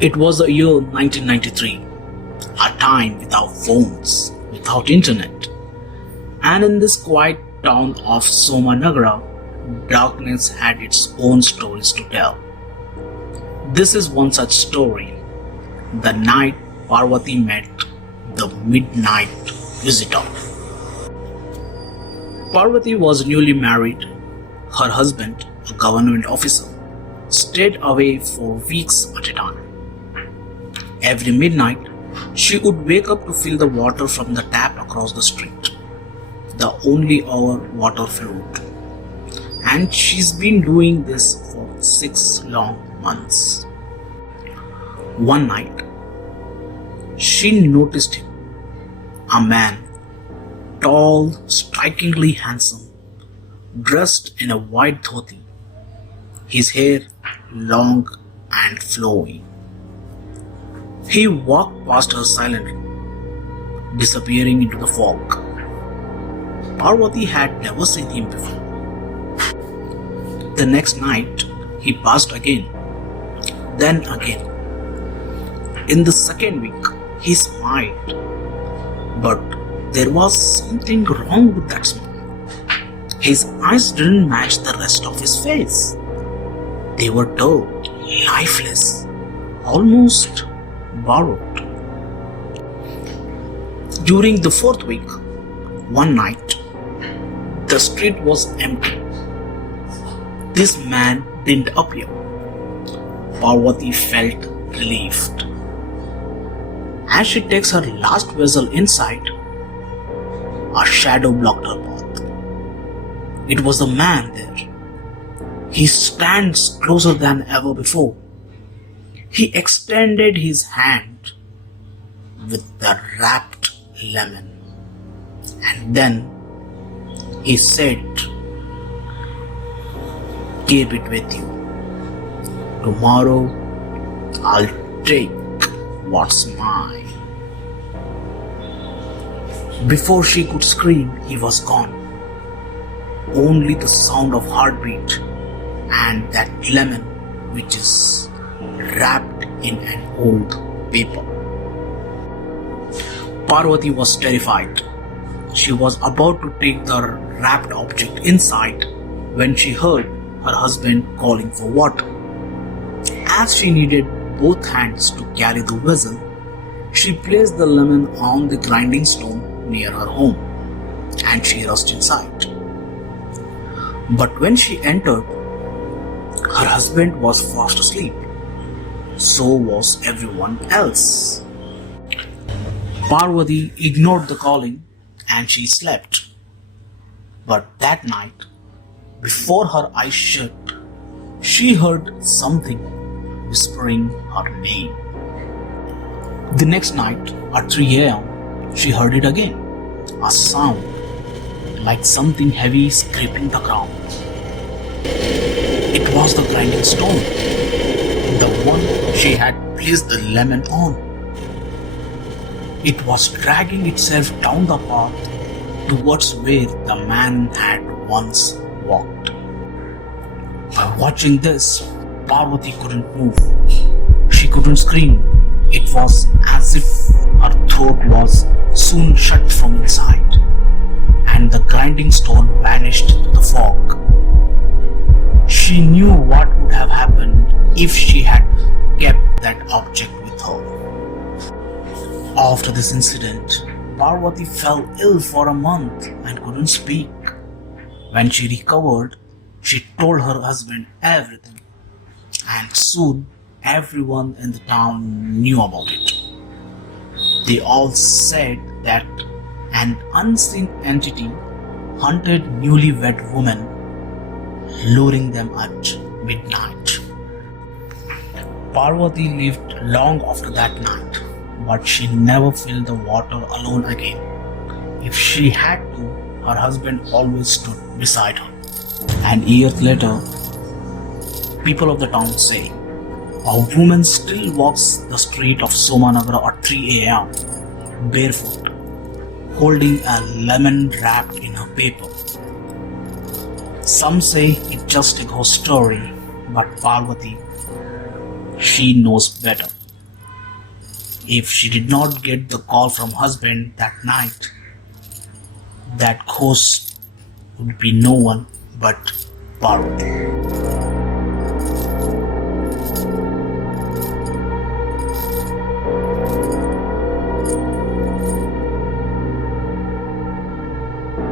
It was the year 1993, a time without phones, without internet, and in this quiet town of Somanagara, darkness had its own stories to tell. This is one such story, the night Parvathi met the midnight visitor. Parvathi was newly married. Her husband, a government officer, stayed away for weeks at a time. Every midnight, she would wake up to fill the water from the tap across the street, the only hour water flowed. And she's been doing this for 6 long months. One night, she noticed him, a man, tall, strikingly handsome, dressed in a white dhoti, his hair long and flowing. He walked past her silently, disappearing into the fog. Parvati had never seen him before. The next night, he passed again, then again. In the second week, he smiled, but there was something wrong with that smile. His eyes didn't match the rest of his face. They were dull, lifeless, almost borrowed. During the fourth week, one night, the street was empty. This man didn't appear. Parvati felt relieved. As she takes her last vessel inside, a shadow blocked her path. It was the man there. He stands closer than ever before. He extended his hand with the wrapped lemon, and then he said, "Keep it with you. Tomorrow I'll take what's mine." Before she could scream, he was gone. Only the sound of heartbeat and that lemon which is wrapped in an old paper. Parvati was terrified. She was about to take the wrapped object inside when she heard her husband calling for water. As she needed both hands to carry the vessel, she placed the lemon on the grinding stone near her home, and she rushed inside. But when she entered, her husband was fast asleep. So was everyone else. Parvati ignored the calling and she slept. But that night, before her eyes shut, she heard something whispering her name. The next night, at 3 a.m., she heard it again, a sound like something heavy scraping the ground. It was the grinding stone, the one she had placed the lemon on. It was dragging itself down the path towards where the man had once walked. By watching this, Parvati couldn't move. She couldn't scream. It was as if her throat was soon shut from inside, and the grinding stone vanished into the fog. She knew what would have happened if she had kept that object with her. After this incident, Parvati fell ill for a month and couldn't speak. When she recovered, she told her husband everything, and soon everyone in the town knew about it. They all said that an unseen entity hunted newlywed women, luring them at midnight. Parvati lived long after that night, but she never filled the water alone again. If she had to, her husband always stood beside her. And years later, people of the town say, a woman still walks the street of Somanagara at 3 a.m. barefoot, holding a lemon wrapped in her paper. Some say it's just a ghost story, but Parvati she knows better. If she did not get the call from husband that night, that ghost would be no one but Parvati.